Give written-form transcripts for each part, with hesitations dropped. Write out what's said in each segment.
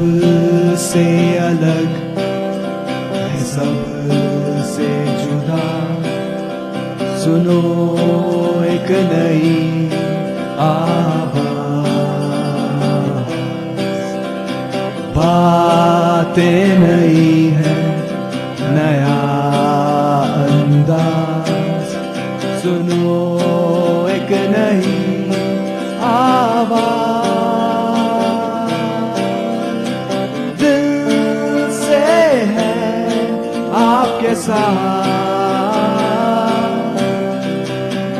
سے الگ ہے، سب سے جدا، سنو ایک نئی آواز، باتیں نئی ہیں، نیا انداز، سنو ایک نئی آواز، دل سے ہے آپ کے ساتھ،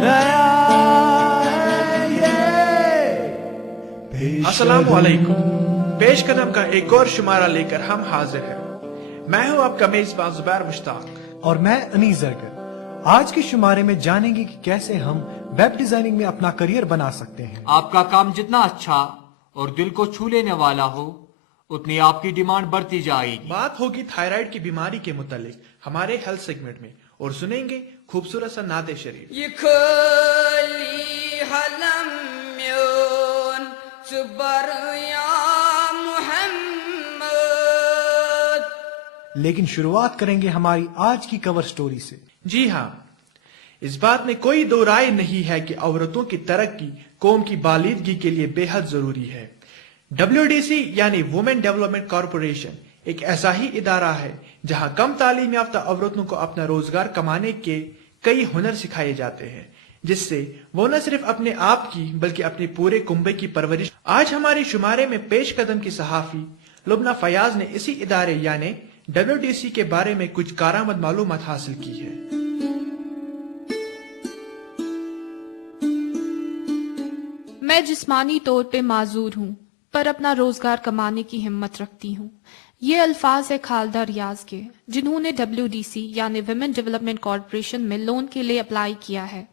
نیا ہے یہ پیش السلام علیکم، پیش قدم کا ایک اور شمارہ لے کر ہم حاضر ہیں۔ میں ہوں آپ کا میزبان زبیر مشتاق، اور میں انیس زرگر۔ آج کے شمارے میں جانیں گے کہ کیسے ہم ویب ڈیزائننگ میں اپنا کریئر بنا سکتے ہیں۔ آپ کا کام جتنا اچھا اور دل کو چھو لینے والا ہو، اتنی آپ کی ڈیمانڈ بڑھتی جائے گی۔ بات ہوگی تھائرائیڈ کی بیماری کے متعلق ہمارے ہیلتھ سیگمنٹ میں، اور سنیں گے خوبصورت سا نعت شریف۔ يكلي هلميون صبر يا محمد۔ لیکن شروعات کریں گے ہماری آج کی کور سٹوری سے۔ جی ہاں، اس بات میں کوئی دو رائے نہیں ہے کہ عورتوں کی ترقی قوم کی بالیدگی کے لیے بے حد ضروری ہے۔ WDC یعنی وومن ڈیولپمنٹ کارپوریشن ایک ایسا ہی ادارہ ہے جہاں کم تعلیم یافتہ عورتوں کو اپنا روزگار کمانے کے کئی ہنر سکھائے جاتے ہیں، جس سے وہ نہ صرف اپنے آپ کی بلکہ اپنے پورے کنبے کی پرورش۔ آج ہمارے شمارے میں پیش قدم کی صحافی لبنہ فیاض نے اسی ادارے یعنی WDC کے بارے میں کچھ کارآمد معلومات حاصل کی ہے۔ میں جسمانی طور پہ معذور ہوں، پر اپنا روزگار کمانے کی ہمت رکھتی ہوں۔ یہ الفاظ ہے خالدہ ریاض کے، جنہوں نے WDC یعنی ویمن ڈیولپمنٹ کارپوریشن میں لون کے لیے اپلائی کیا ہے۔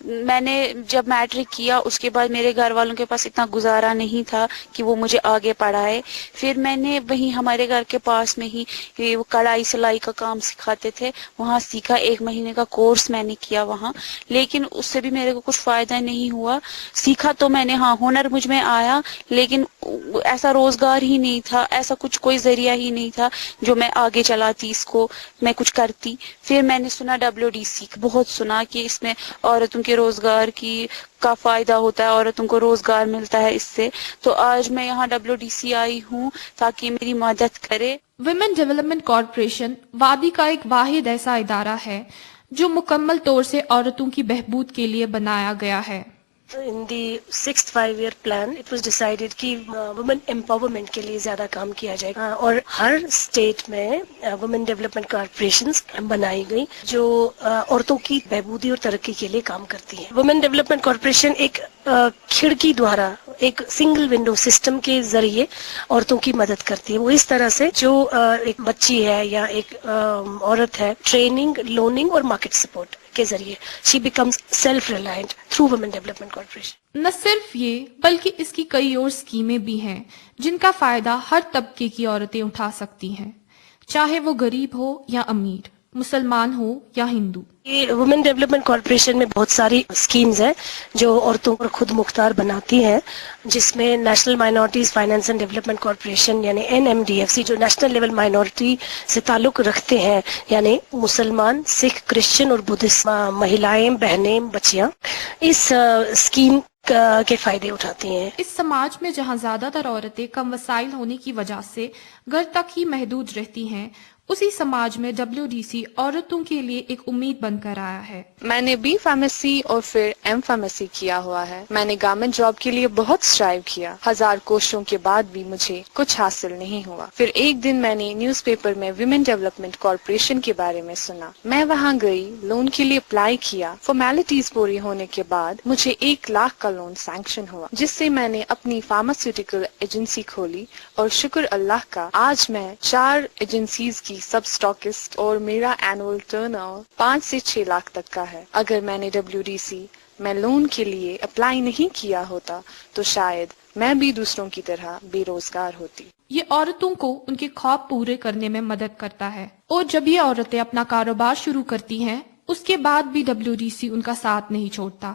میں نے جب میٹرک کیا اس کے بعد میرے گھر والوں کے پاس اتنا گزارا نہیں تھا کہ وہ مجھے آگے پڑھائے۔ پھر میں نے وہیں ہمارے گھر کے پاس میں ہی وہ کڑھائی سلائی کا کام سکھاتے تھے، وہاں سیکھا، 1 مہینے کا کورس میں نے کیا وہاں، لیکن اس سے بھی میرے کو کچھ فائدہ نہیں ہوا۔ سیکھا تو میں نے، ہاں ہنر مجھ میں آیا، لیکن ایسا روزگار ہی نہیں تھا، ایسا کچھ کوئی ذریعہ ہی نہیں تھا جو میں آگے چلاتی، اس کو میں کچھ کرتی۔ پھر میں نے سنا WDC، بہت سنا کہ اس میں عورتوں کے روزگار کی کا فائدہ ہوتا ہے، عورتوں کو روزگار ملتا ہے اس سے، تو آج میں یہاں WDC آئی ہوں تاکہ میری مدد کرے۔ ویمن ڈیولپمنٹ کارپوریشن وادی کا ایک واحد ایسا ادارہ ہے جو مکمل طور سے عورتوں کی بہبود کے لیے بنایا گیا ہے۔ In the 6th 5-year plan, it was decided کہ women empowerment کے لیے زیادہ کام کیا جائے گا، اور ہر اسٹیٹ میں women development corporations بنائی گئی جو عورتوں کی بہبودی اور ترقی کے لیے کام کرتی ہیں۔ women development corporation ایک کھڑکی دوارا، ایک سنگل ونڈو سسٹم کے ذریعے عورتوں کی مدد کرتی ہے۔ وہ اس طرح سے جو ایک بچی ہے یا ایک عورت ہے، ٹریننگ، لوننگ اور مارکیٹ سپورٹ کے ذریعے she becomes self-reliant through women development corporation۔ نہ صرف یہ بلکہ اس کی کئی اور اسکیمیں بھی ہیں جن کا فائدہ ہر طبقے کی عورتیں اٹھا سکتی ہیں، چاہے وہ غریب ہو یا امیر، مسلمان ہو یا ہندو۔ یہ وومن ڈیولپمنٹ کارپوریشن میں بہت ساری اسکیمز ہیں جو عورتوں کو خود مختار بناتی ہیں، جس میں national minorities finance and development corporation یعنی NMDFC جو نیشنل لیول مائنورٹی سے تعلق رکھتے ہیں، یعنی مسلمان، سکھ، کرسچن اور بدھسٹ مہلائیں، بہنیں، بچیاں، اس اسکیم کے فائدے اٹھاتی ہیں۔ اس سماج میں جہاں زیادہ تر عورتیں کم وسائل ہونے کی وجہ سے گھر تک ہی محدود رہتی ہیں، اسی سماج میں WDC عورتوں کے لیے ایک امید بن کر آیا ہے۔ میں نے B فارمیسی اور پھر M فارمیسی کیا ہوا ہے۔ میں نے گورنمنٹ جاب کے لیے بہت اسٹرائیو کیا، 1000 کوششوں کے بعد بھی مجھے کچھ حاصل نہیں ہوا۔ پھر ایک دن میں نے نیوز پیپر میں ویمن ڈیولپمنٹ کارپوریشن کے بارے میں سنا۔ میں وہاں گئی، لون کے لیے اپلائی کیا۔ فارمیلٹیز پوری ہونے کے بعد مجھے 1 لاکھ کا لون سینکشن ہوا، جس سے میں نے اپنی فارماسیوٹیکل ایجنسی کھولی، اور شکر اللہ کا آج میں 4 ایجنسیز کی سب اسٹاکسٹ، اور میرا اینول ٹرن اوور 5 سے 6 لاکھ تک کا ہے۔ اگر میں نے WDC میں لون کے لیے اپلائی نہیں کیا ہوتا تو شاید میں بھی دوسروں کی طرح بے روزگار ہوتی۔ یہ عورتوں کو ان کے خواب پورے کرنے میں مدد کرتا ہے، اور جب یہ عورتیں اپنا کاروبار شروع کرتی ہیں اس کے بعد بھی WDC ان کا ساتھ نہیں چھوڑتا،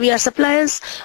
We are suppliers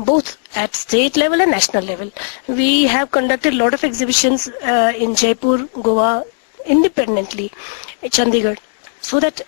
both at state level and national level. We have conducted a lot of exhibitions in Jaipur, Goa, independently, Chandigarh, so that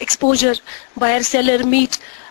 exposure, buyer seller meet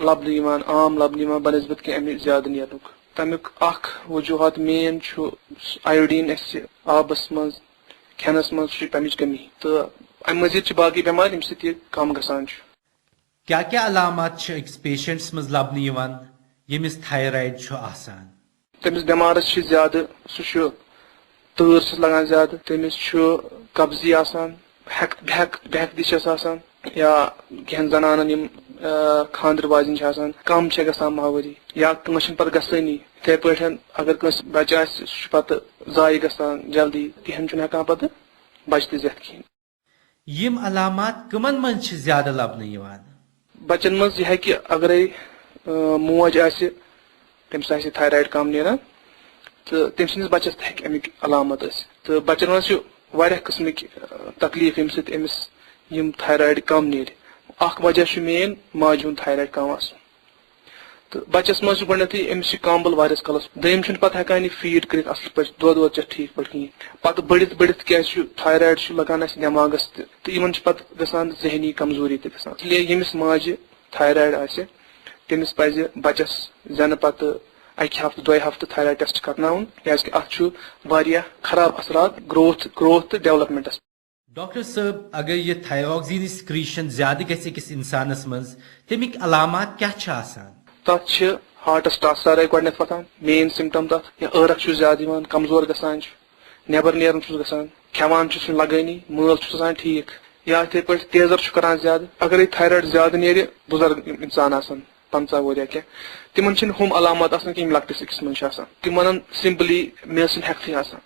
لبنہٕ یِوان عام لبنہٕ یِوان بنسبت کہِ اَمہِ زیادٕ نیرنُک تَمیُک اکھ وجوٗہات مین چھُ آیوڈیٖن اَسہِ آبس منٛز کھٮ۪نس منٛز چھُ تَمِچ کٔمی تہٕ اَمہِ مزیٖد چھِ باقٕے بٮ۪مارِ ییٚمہِ سۭتۍ یہِ کم گژھان چھُ کیا کیا علامات چھِ أکِس پیشنٹس منٛز لبنہٕ یِوان ییٚمِس تھایرایِڈ چھُ آسان تٔمِس بٮ۪مارس چھِ زیادٕ سُہ چھُ تۭر چھِس لگان زیادٕ تٔمِس چھُ قبضی آسان بہکتی چھس آسان یا کینٛہن زنانن یِم خاندر واجٮ۪ن چھِ آسان کم چھےٚ گژھان ماہوٲری یا کٲنٛسہِ چھِنہٕ پتہٕ گژھٲنی یِتھے پٲٹھۍ اگر کٲنٛسہِ بچہِ آسہِ سُہ چھُ پتہٕ ضایہِ گژھان جلدی تِہن چھُنہٕ ہٮ۪کان پتہٕ بچہِ تہِ زٮ۪تھ کِہیٖنۍ یِم علامات کٕمن منٛز چھِ زیادٕ لبنہٕ یِوان بچن منٛز یہِ ہٮ۪کہِ اگرے موج آسہِ تٔمِس آسہِ تھایرایِڈ کم نیران تہٕ تٔمۍ سٕنٛدِس بچس تہِ ہٮ۪کہِ امیُک علامت ٲسِتھ تہٕ بچن منٛز چھِ واریاہ قٕسمٕکۍ تکلیٖف ییٚمہِ سۭتۍ أمِس یِم تھایرایِڈ کم نیرِ اکھ وجہ چھُ مین ماجہِ ہُنٛد تھایرایِڈ کم آسُن تہٕ بچس منٛز چھُ گۄڈٕنیتھٕے أمِس چھِ کامبل واریاہس کالس دوٚیِم چھُنہٕ پتہٕ ہٮ۪کان یہِ فیٖڈ کٔرِتھ اصل پٲٹھۍ دۄد وۄد چٮ۪تھ ٹھیٖک پٲٹھۍ کِہیٖنۍ پتہٕ بٔڑِتھ کیازِ چھُ تھایرایِڈ چھُ لگان اسہِ دٮ۪ماغس تہٕ یِمن چھِ پتہٕ گژھان ذہنی کمزوری تہِ گژھان اس لیے ییٚمِس ماجہِ تھایرایِڈ آسہِ تٔمِس پزِ بچس زینہٕ پتہٕ اکہِ ہفتہٕ دۄیہِ ہفتہٕ تھایرایِڈ ٹٮ۪سٹ کرناوُن کیازِ کہِ اتھ چھُ واریاہ خراب اثرات گروتھ تہٕ ڈیولپمنٹس ڈاکٹر صٲب اگر یہِ تھایراکزیٖن سِکریشن زیادٕ گژھِ أکِس انسانس منٛز تمیِکۍ علامات کیاہ چھِ آسان تتھ چھِ ہارٹس ٹاس سارے گۄڈٕنیتھ وۄتھان مین سِمٹم تتھ یا ٲرق چھُ زیادٕ یِوان کمزور گژھان چھُ نٮ۪بر نیرُن چھُس گژھان کھٮ۪وان چھُس نہٕ لگٲنی مٲل چھُس آسان ٹھیٖک یا یِتھے پٲٹھۍ تیزر چھُ کران زیادٕ اگرے تھایرایِڈ زیادٕ نیرِ بُزرگ انسان آسان 50 وُہُر یا کینٛہہ تِمن چھِنہٕ ہُم علامات آسان کینٛہہ یِم لۄکٹِس أکِس منٛز چھِ آسان تِم ونان سمپلی مےٚ ٲسِن ہٮ۪کتھٕے آسان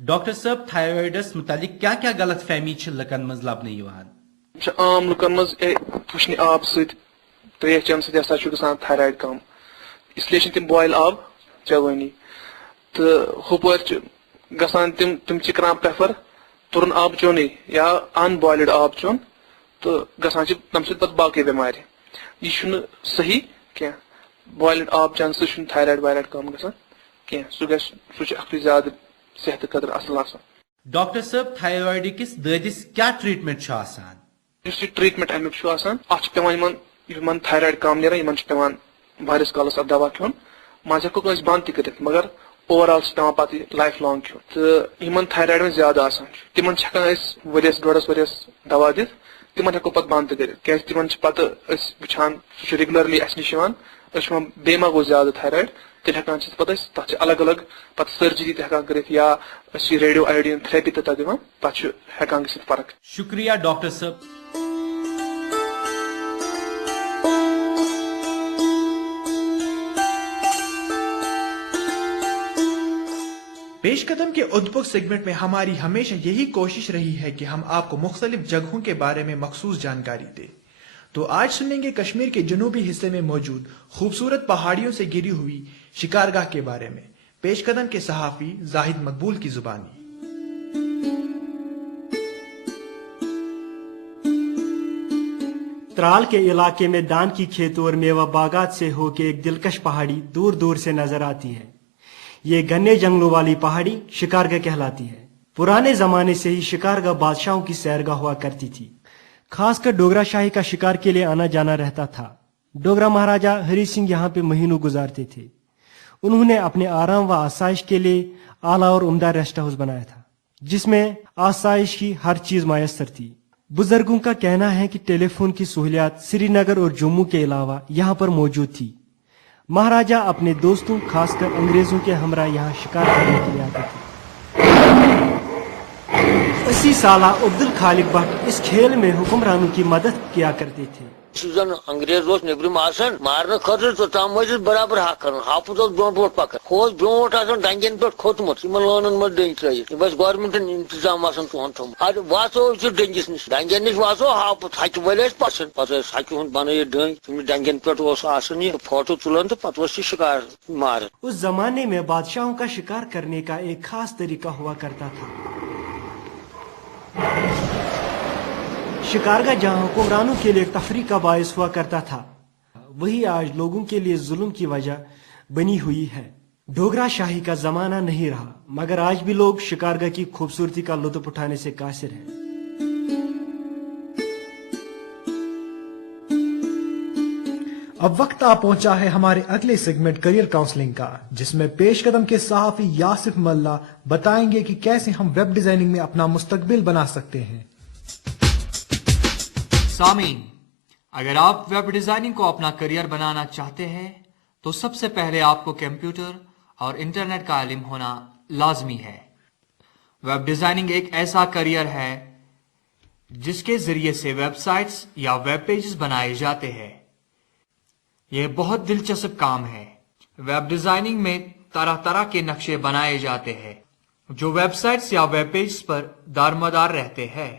ڈاکٹر صٲب تھایرایڈس متعلق کیا کیا غلط فہمی چھِ لُکن منٛز لبنہٕ یِوان یہِ چھِ عام لُکن منٛز وٕشنہِ آب سۭتۍ تریش چٮ۪نہٕ سۭتۍ ہسا چھُ گژھان تھایرایِڈ کم اسلیے چھِنہٕ تِم بویل آب چٮ۪وٲنی تہٕ ہُپٲرۍ چھِ گژھان تِم چھِ کران پریفر تُرُن آب چوٚنٕے یا ان بویلڈ آب چوٚن تہٕ گژھان چھِ تمہِ سۭتۍ پتہٕ باقٕے بٮ۪مارِ یہِ چھُنہٕ صحیح کینٛہہ بویلڈ آب چٮ۪نہٕ سۭتۍ چھُنہٕ تھایرایِڈ وایرایِڈ کم گژھان کینٛہہ سُہ چھُ اکھتُے زیادٕ صحتہٕ خٲطرٕ اصل آسان ڈاکٹر صٲب تھایرایڈٕکِس دٲدِس کیاہ ٹریٖٹمنٹ چھُ آسان یُس یہِ ٹریٖٹمنٹ امیُک چھُ آسان اتھ چھُ پیوان یِمن تھایرایِڈ کم نیران یِمن چھُ پیوان واریاہس کالس اتھ دوا کھیوٚن منٛزٕ ہٮ۪کو کٲنٛسہِ بنٛد تہِ کٔرِتھ مگر اوور آل چھُ پیوان پتہٕ یہِ لایف لانگ کھیوٚن تہٕ یِمن تھایرایِڈ وۄنۍ زیادٕ آسان چھُ تِمن چھِ ہٮ۪کان أسۍ ؤرِیس ڈۄڈس ؤرِیس دوا دِتھ تِمن ہٮ۪کو پتہٕ بنٛد تہِ کٔرِتھ کیازِ تِمن چھِ پتہٕ أسۍ وٕچھان سُہ چھُ ریگولرلی اسہِ نِش یِوان أسۍ چھِ وَنان بیٚیہِ ما گوٚو زیادٕ تھایرایِڈ تیٚلہِ ہٮ۪کان چھِ پتہٕ أسۍ تتھ چھِ الگ الگ پتہٕ سٔرجری تہِ ہٮ۪کان کٔرِتھ یا أسۍ چھِ ریڈیو آیوڈیٖن تھرپی تہِ تتھ دِوان تتھ چھُ ہٮ۪کان گٔژھِتھ فرق شُکریہ ڈاکٹر صٲب پیش قدم کے ادبک سیگمنٹ میں ہماری ہمیشہ یہی کوشش رہی ہے کہ ہم آپ کو مختلف جگہوں کے بارے میں مخصوص جانکاری دیں تو آج سنیں گے کشمیر کے جنوبی حصے میں موجود خوبصورت پہاڑیوں سے گری ہوئی شکارگاہ کے بارے میں پیش قدم کے صحافی زاہد مقبول کی زبانی ترال کے علاقے میں دان کی کھیتوں اور میوہ باغات سے ہو کے ایک دلکش پہاڑی دور دور سے نظر آتی ہے یہ گنے جنگلوں والی پہاڑی شکارگاہ کہلاتی ہے پرانے زمانے سے ہی شکارگاہ بادشاہوں کی سیرگاہ ہوا کرتی تھی خاص کر ڈوگرا شاہی کا شکار کے لیے آنا جانا رہتا تھا ڈوگرا مہاراجا ہری سنگھ یہاں پہ مہینوں گزارتے تھے انہوں نے اپنے آرام و آسائش کے لیے اعلیٰ اور عمدہ ریسٹ ہاؤس بنایا تھا جس میں آسائش کی ہر چیز میسر تھی بزرگوں کا کہنا ہے کہ ٹیلی فون کی سہولیات سری نگر اور جموں کے علاوہ یہاں پر موجود تھی مہاراجا اپنے دوستوں خاص کر انگریزوں کے ہمراہ یہاں شکار کرنے کے لیے آتے تھے 80 سالہ عبد الخالق بٹ اس کھیل میں حکمرانوں کی مدد کیا کرتے تھے زن انگریز نبرم مارنے خاطر تو تم برابر حق کر ہاپت برو برو پکان برو ڈنگین پہ کھوتمت لانن مز ڈنگ ترت گورمنٹن انتظام تہد تھوت واتو ڈنگس نش ڈنگین نش واتو ہاپت ہچہ ول پسند پہ ہچہ ہند بنائت ڈنگ تم ڈنگین پہ یہ فوٹو تلان تو پتہ یہ شکار مارن اس زمانے میں بادشاہوں کا شکار کرنے کا ایک خاص طریقہ ہوا کرتا تھا شکارگاہ جہاں حکمرانوں کے لیے تفریح کا باعث ہوا کرتا تھا وہی آج لوگوں کے لیے ظلم کی وجہ بنی ہوئی ہے ڈوگرا شاہی کا زمانہ نہیں رہا مگر آج بھی لوگ شکارگاہ کی خوبصورتی کا لطف اٹھانے سے قاصر ہیں اب وقت آ پہنچا ہے ہمارے اگلے سیگمنٹ کریئر کاؤنسلنگ کا، جس میں پیش قدم کے صحافی یاسف ملا بتائیں گے کہ کیسے ہم ویب ڈیزائننگ میں اپنا مستقبل بنا سکتے ہیں۔ سامعین، اگر آپ ویب ڈیزائننگ کو اپنا کریئر بنانا چاہتے ہیں تو سب سے پہلے آپ کو کمپیوٹر اور انٹرنیٹ کا علم ہونا لازمی ہے۔ ویب ڈیزائننگ ایک ایسا کریئر ہے جس کے ذریعے سے ویب سائٹس یا ویب پیجز بنائے جاتے ہیں۔ یہ بہت دلچسپ کام ہے۔ ویب ڈیزائننگ میں طرح طرح کے نقشے بنائے جاتے ہیں جو ویب سائٹس یا ویب پیجز پر دارمدار رہتے ہیں،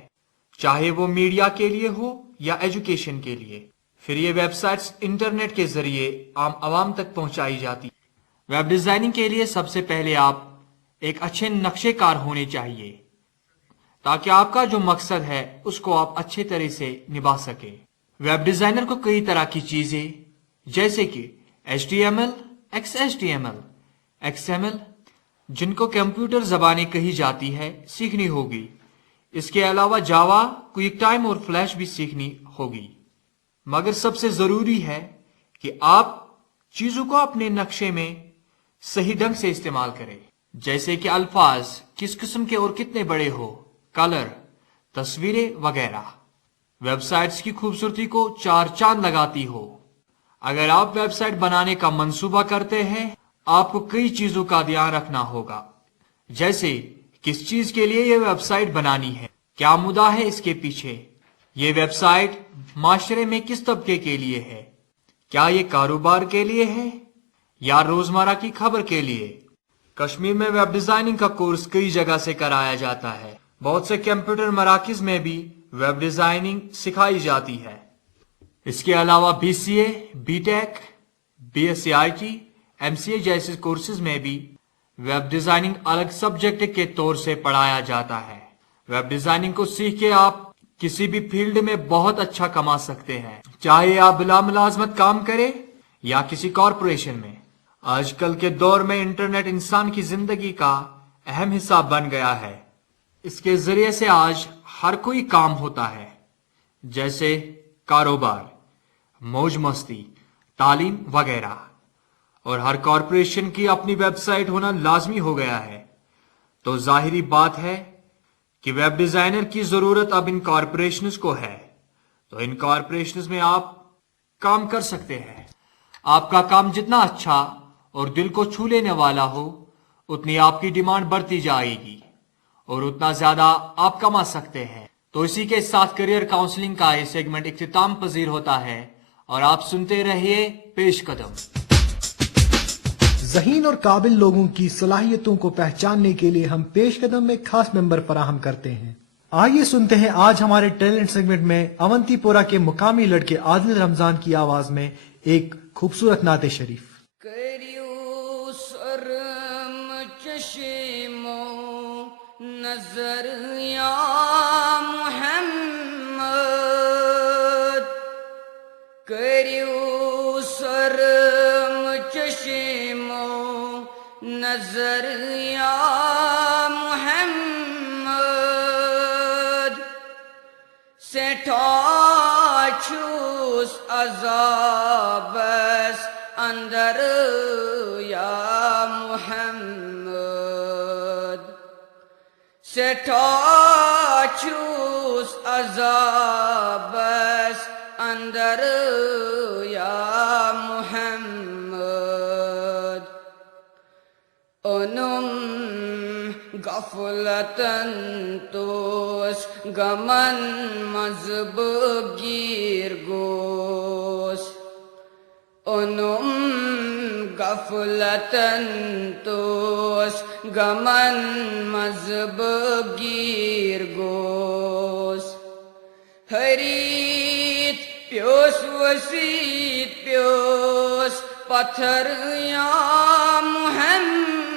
چاہے وہ میڈیا کے لیے ہو یا ایجوکیشن کے لیے۔ پھر یہ ویب سائٹس انٹرنیٹ کے ذریعے عام عوام تک پہنچائی جاتی۔ ویب ڈیزائننگ کے لیے سب سے پہلے آپ ایک اچھے نقشے کار ہونے چاہیے تاکہ آپ کا جو مقصد ہے اس کو آپ اچھے طرح سے نبھا سکیں۔ ویب ڈیزائنر کو کئی طرح کی چیزیں جیسے کہ HTML، XHTML، XML جن کو کمپیوٹر زبانیں کہی جاتی ہے سیکھنی ہوگی۔ اس کے علاوہ جاوا، کوئک ٹائم اور فلیش بھی سیکھنی ہوگی۔ مگر سب سے ضروری ہے کہ آپ چیزوں کو اپنے نقشے میں صحیح ڈھنگ سے استعمال کریں، جیسے کہ الفاظ کس قسم کے اور کتنے بڑے ہو، کلر، تصویریں وغیرہ۔ ویب سائٹس کی خوبصورتی کو چار چاند لگاتی ہو۔ اگر آپ ویب سائٹ بنانے کا منصوبہ کرتے ہیں، آپ کو کئی چیزوں کا دھیان رکھنا ہوگا، جیسے کس چیز کے لیے یہ ویب سائٹ بنانی ہے، کیا مدعا ہے اس کے پیچھے، یہ ویب سائٹ معاشرے میں کس طبقے کے لیے ہے، کیا یہ کاروبار کے لیے ہے یا روزمرہ کی خبر کے لیے۔ کشمیر میں ویب ڈیزائننگ کا کورس کئی جگہ سے کرایا جاتا ہے۔ بہت سے کمپیوٹر مراکز میں بھی ویب ڈیزائننگ سکھائی جاتی ہے۔ اس کے علاوہ BCA، BTech، BSc IT، MCA جیسے کورسز میں بھی ویب ڈیزائننگ الگ سبجیکٹ کے طور سے پڑھایا جاتا ہے۔ ویب ڈیزائننگ کو سیکھ کے آپ کسی بھی فیلڈ میں بہت اچھا کما سکتے ہیں، چاہے آپ بلا ملازمت کام کریں یا کسی کارپوریشن میں۔ آج کل کے دور میں انٹرنیٹ انسان کی زندگی کا اہم حصہ بن گیا ہے۔ اس کے ذریعے سے آج ہر کوئی کام ہوتا ہے، جیسے کاروبار، موج مستی، تعلیم وغیرہ، اور ہر کارپوریشن کی اپنی ویب سائٹ ہونا لازمی ہو گیا ہے۔ تو ظاہری بات ہے کہ ویب ڈیزائنر کی ضرورت اب ان کارپوریشنز کو ہے، تو ان کارپوریشنز میں آپ کام کر سکتے ہیں۔ آپ کا کام جتنا اچھا اور دل کو چھو لینے والا ہو، اتنی آپ کی ڈیمانڈ بڑھتی جائے گی اور اتنا زیادہ آپ کما سکتے ہیں۔ تو اسی کے ساتھ کریئر کاؤنسلنگ کا یہ سیگمنٹ اختتام پذیر ہوتا ہے، اور آپ سنتے رہیے پیش قدم۔ ذہین اور قابل لوگوں کی صلاحیتوں کو پہچاننے کے لیے ہم پیش قدم میں خاص ممبر فراہم کرتے ہیں۔ آئیے سنتے ہیں آج ہمارے ٹیلنٹ سیگمنٹ میں اونتی پورہ کے مقامی لڑکے عادل رمضان کی آواز میں ایک خوبصورت نعت شریف۔ کریو سرم چشمو نظر یا محمد، کریو سرم چشمو نظر یا محمد، سٹھا چھوس عذابس اندر یا محمد، سٹھا چھوس عذابس اندر یا محمد، انم غفلتن توس گمن مذب گیر گوس، انم غفلتن توس گمن مذب گیر گوس، ہریت پیوس وسیت پیوس پتھر یا محمد،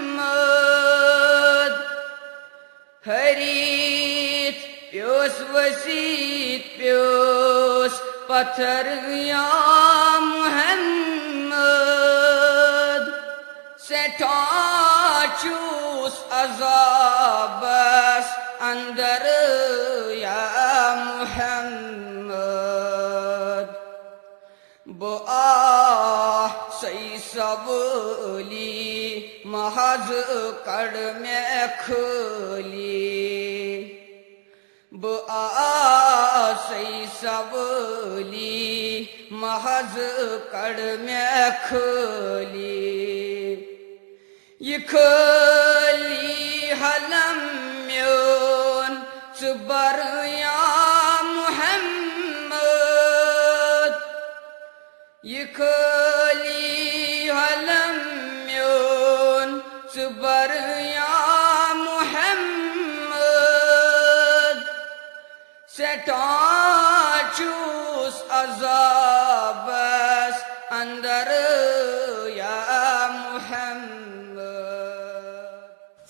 ہریت پیوس وسیت پیوس پتھر یا محمد، سٹھا چوس عذابس اندر یا محمد، بو سی سولی محض کڑ میں کھلی سی سولی محض کڑ میں کھلی یہ کھلی حلم میون صبر یا محمد یہ کھلی حلم میون صبر یا سٹان چوس عذابس اندر یا محمد.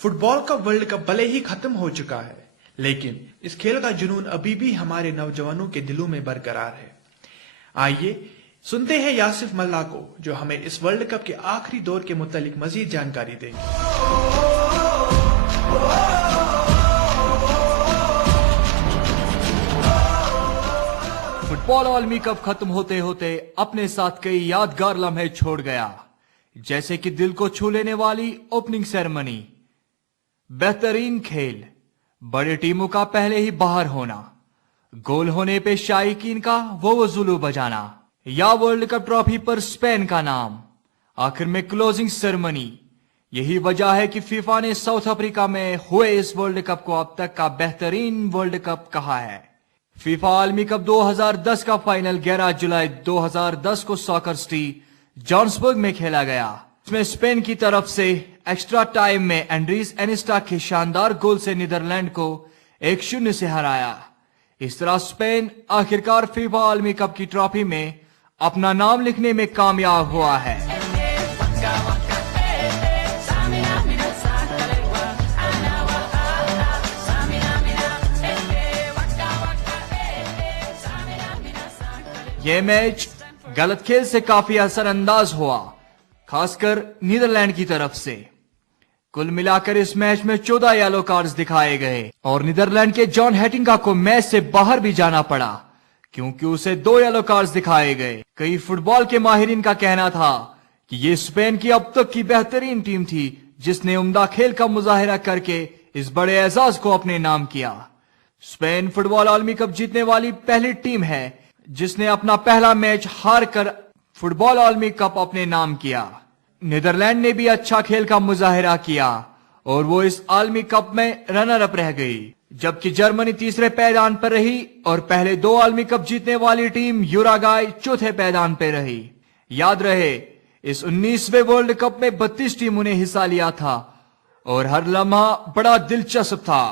فٹ بال کا ورلڈ کپ بھلے ہی ختم ہو چکا ہے، لیکن اس کھیل کا جنون ابھی بھی ہمارے نوجوانوں کے دلوں میں برقرار ہے. آئیے سنتے ہیں یاسف ملا کو، جو ہمیں اس ورلڈ کپ کے آخری دور کے متعلق مزید جانکاری دیں گے. فٹ بال عالمی کپ ختم ہوتے ہوتے اپنے ساتھ کئی یادگار لمحے چھوڑ گیا، جیسے کہ دل کو چھو لینے والی اوپننگ سیرمنی، بہترین کھیل، بڑے ٹیموں کا پہلے ہی باہر ہونا، گول ہونے پہ شائقین کا وہ وضلو بجانا، یا ورلڈ کپ ٹرافی پر اسپین کا نام، آخر میں کلوزنگ سیرمنی. یہی وجہ ہے کہ فیفا نے ساؤتھ افریقہ میں ہوئے اس ورلڈ کپ کو اب تک کا بہترین ورلڈ کپ کہا ہے. فیفا عالمی کپ 2010 کا فائنل 11 جولائی 2010 کو ساکر سٹی جانسبرگ میں کھیلا گیا. اس میں اسپین کی طرف سے ایکسٹرا ٹائم میں اینڈریس اینسٹا کے شاندار گول سے نیدرلینڈ کو 1-0 سے ہرایا. اس طرح اسپین آخرکار فیفا عالمی کپ کی ٹرافی میں اپنا نام لکھنے میں کامیاب ہوا ہے. یہ میچ غلط کھیل سے کافی اثر انداز ہوا، خاص کر نیدرلینڈ کی طرف سے. کل ملا کر اس میچ میں 14 یلو کارڈز دکھائے گئے اور نیدرلینڈ کے جان ہیٹنگا کو میچ سے باہر بھی جانا پڑا کیونکہ اسے 2 یلو کارڈز دکھائے گئے. کئی فٹ بال کے ماہرین کا کہنا تھا کہ یہ اسپین کی اب تک کی بہترین ٹیم تھی جس نے عمدہ کھیل کا مظاہرہ کر کے اس بڑے اعزاز کو اپنے نام کیا. اسپین فٹ بال عالمی کپ جیتنے والی پہلی ٹیم ہے جس نے اپنا پہلا میچ ہار کر فٹ بال عالمی کپ اپنے نام کیا. نیدرلینڈ نے بھی اچھا کھیل کا مظاہرہ کیا اور وہ اس عالمی کپ میں رنر اپ رہ گئی، جبکہ جرمنی تیسرے پائیدان پر رہی اور پہلے 2 عالمی کپ جیتنے والی ٹیم یوراگوئے چوتھے پائیدان پہ رہی. یاد رہے اس 19ویں ورلڈ کپ میں 32 ٹیموں نے حصہ لیا تھا اور ہر لمحہ بڑا دلچسپ تھا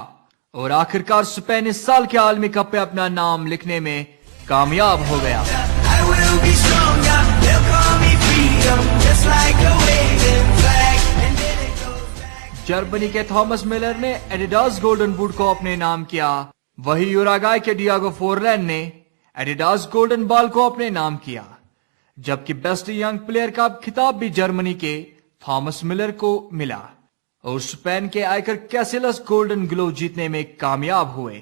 اور آخرکار اسپین اس سال کے عالمی کپ پہ اپنا نام لکھنے میں کامیاب ہو گیا. جرمنی کے تھامس ملر نے ایڈیڈاس گولڈن بوٹ کو اپنے نام کیا، وہی یوراگوئے کے ڈیاگو فورلین نے ایڈیڈاس گولڈن بال کو اپنے نام کیا، جبکہ بیسٹ ینگ پلیئر کا خطاب بھی جرمنی کے تھامس ملر کو ملا اور اسپین کے آئیکر کیسیلس گولڈن گلو جیتنے میں کامیاب ہوئے.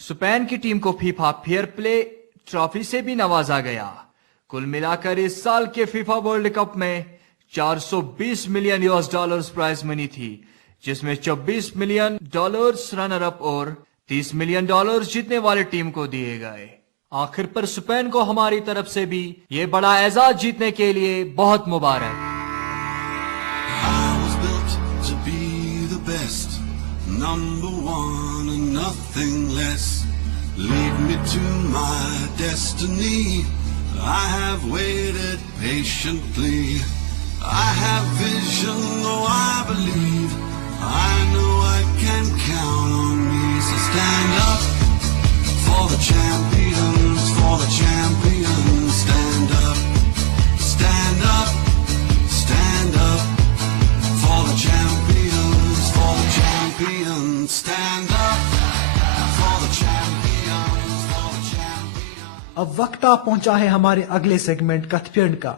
اسپین کی ٹیم کو فیفا فیئر پلے ٹرافی سے بھی نوازا گیا. کل ملا کر اس سال کے فیفا ورلڈ کپ میں $420 ملین پرائز منی تھی، جس میں $24 ملین رنر اپ اور $30 ملین جیتنے والے ٹیم کو دیے گئے. آخر پر اسپین کو ہماری طرف سے بھی یہ بڑا اعزاز جیتنے کے لیے بہت مبارک. Number one and nothing less. Lead me to my destiny. I have waited patiently. I have vision, though I believe. I know I can count on me. So stand up for the champions, for the champions. Stand up, stand up, stand up for the champions, for the champions. Stand up for the champions, for the champions. اب وقت آ پہنچا ہے ہمارے اگلے segment کتھپیڈ کا،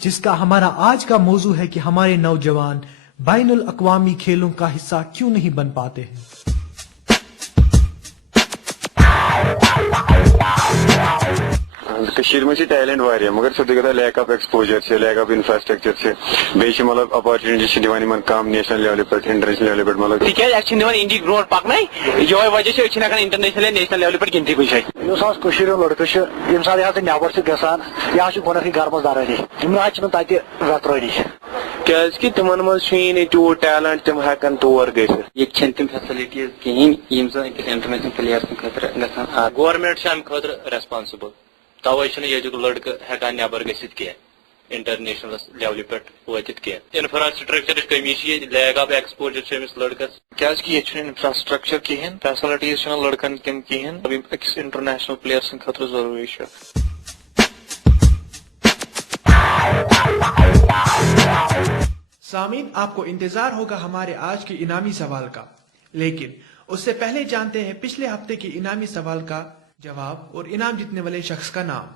جس کا ہمارا آج کا موضوع ہے کہ ہمارے نوجوان بین الاقوامی کھیلوں کا حصہ کیوں نہیں بن پاتے ہیں. کشیر میں ٹیلنٹ واریاہ مگر سو گا لیک آف ایکسپوجر سے لیک آف انفراسٹرکچر سے بیٚیہِ مطلب اپارچونٹی دِوان یِمن کم نیشنل لیولہِ پٮ۪ٹھ انٹرنیشنل لیولہِ پٮ۪ٹھ مطلب تِکیٛازِ اَسہِ چھِنہٕ دِوان اِنڈیا برونٛٹھ پکناے یِہوے وجہ چھِ أسۍ چھِنہٕ ہٮ۪کان انٹرنیشنل یا نیشنل لیولہِ پٮ۪ٹھ گِنٛدتھٕے کُنہِ جایہِ یُس حظ کٔشیٖر ہُنٛد لڑکہٕ چھُ ییٚمہِ ساتہٕ یہِ حظ نٮ۪بر چھِ گژھان یہِ حظ چھُ گۄڈنٮ۪تھٕے گرٕ منٛز درٲری یِم حظ چھِنہٕ تتہِ وترٲری کیازکہِ تِمن منٛز چھُیی نہٕ تیوٗت ٹیلنٹ تِم ہٮ۪کن تور گٔژھِتھ ییٚتہِ چھنہٕ تِم فیسلٹیٖز کِہیٖنۍ یِم زن أکِس انٹرنیشنل پٕلیر سٕنٛدِ خٲطرٕ گژھان گورمنٹ چھِ امہِ خٲطرٕ ریسپانسبل توے چھُنہٕ ییٚتیُک لڑکہٕ ہٮ۪کان نٮ۪بر گٔژھِتھ کینٛہہ انٹرنیشنل لیولہِ پٮ۪ٹھ وٲتِتھ کینٛہہ انفراسٹرکچرٕچ کمی چھِ ییٚتہِ لیک آف ایکسپوجر چھُ أمِس لڑکس کیازکہِ ییٚتہِ چھُنہٕ انفراسٹرکچر کِہیٖنۍ فیسلٹیٖز چھِنہٕ لڑکن تِم کِہیٖنۍ یِم أکِس انٹرنیشنل پٕلیر سٕنٛدِ خٲطرٕ ضروٗری چھِ سامعین آپ کو انتظار ہوگا ہمارے آج کے انعامی سوال کا، لیکن اس سے پہلے جانتے ہیں پچھلے ہفتے کے انعامی سوال کا جواب اور انعام جیتنے والے شخص کا نام۔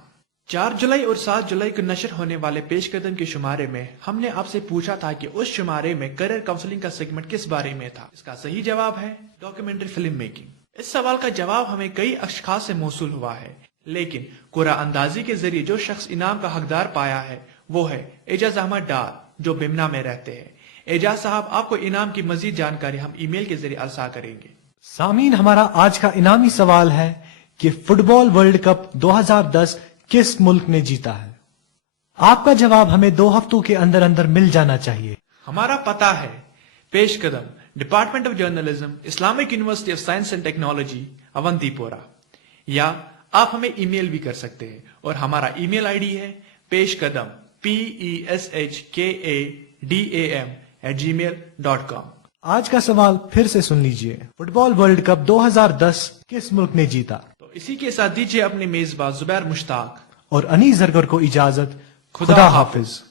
4 جولائی اور 7 جولائی کو نشر ہونے والے پیش قدم کے شمارے میں ہم نے آپ سے پوچھا تھا کہ اس شمارے میں کیریئر کاؤنسلنگ کا سیگمنٹ کس بارے میں تھا۔ اس کا صحیح جواب ہے ڈاکیومنٹری فلم میکنگ۔ اس سوال کا جواب ہمیں کئی اشخاص سے موصول ہوا ہے، لیکن قرعہ اندازی کے ذریعے جو شخص انعام کا حقدار پایا ہے وہ ہے اعجاز احمد ڈار، جو بمنا میں رہتے ہیں۔ اعجاز صاحب، آپ کو انعام کی مزید جانکاری ہم ای میل کے ذریعے ارسال کریں گے۔ سامعین، ہمارا آج کا انعامی سوال ہے کہ فٹ بال ورلڈ کپ 2010 کس ملک نے جیتا ہے؟ آپ کا جواب ہمیں 2 ہفتوں کے اندر اندر مل جانا چاہیے۔ ہمارا پتہ ہے پیش قدم department of journalism, Islamic university of science and technology, Awantipora, یا آپ ہمیں ای میل بھی کر سکتے ہیں، اور ہمارا ای میل آئی ڈی ہے پیش قدم peshkadam@gmail.com۔ آج کا سوال پھر سے سن لیجئے، فٹ بال ورلڈ کپ 2010 کس ملک نے جیتا؟ تو اسی کے ساتھ دیجیے اپنے میزبان زبیر مشتاق اور انیس زرگر کو اجازت۔ خدا حافظ۔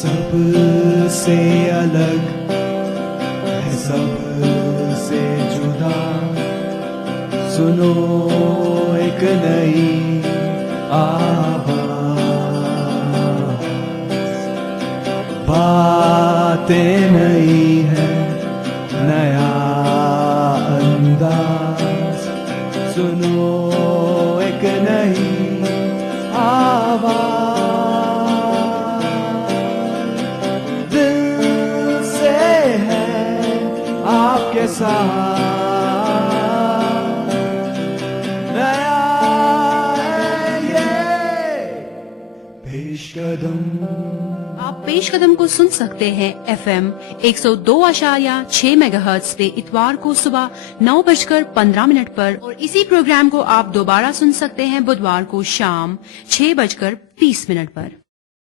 سب سے الگ ہے، سب سے جدا، سنو ایک نئی آواز، باتیں نئی ہے، نیا انداز، سنو ایک نئی آواز، دل سے ہے آپ کے ساتھ، آپ پیش قدم کو سن سکتے ہیں FM 102.6 میگا ہرٹز پہ اتوار کو صبح 9:15 پر، اور اسی پروگرام کو آپ دوبارہ سن سکتے ہیں بدوار کو شام 6:30 پر۔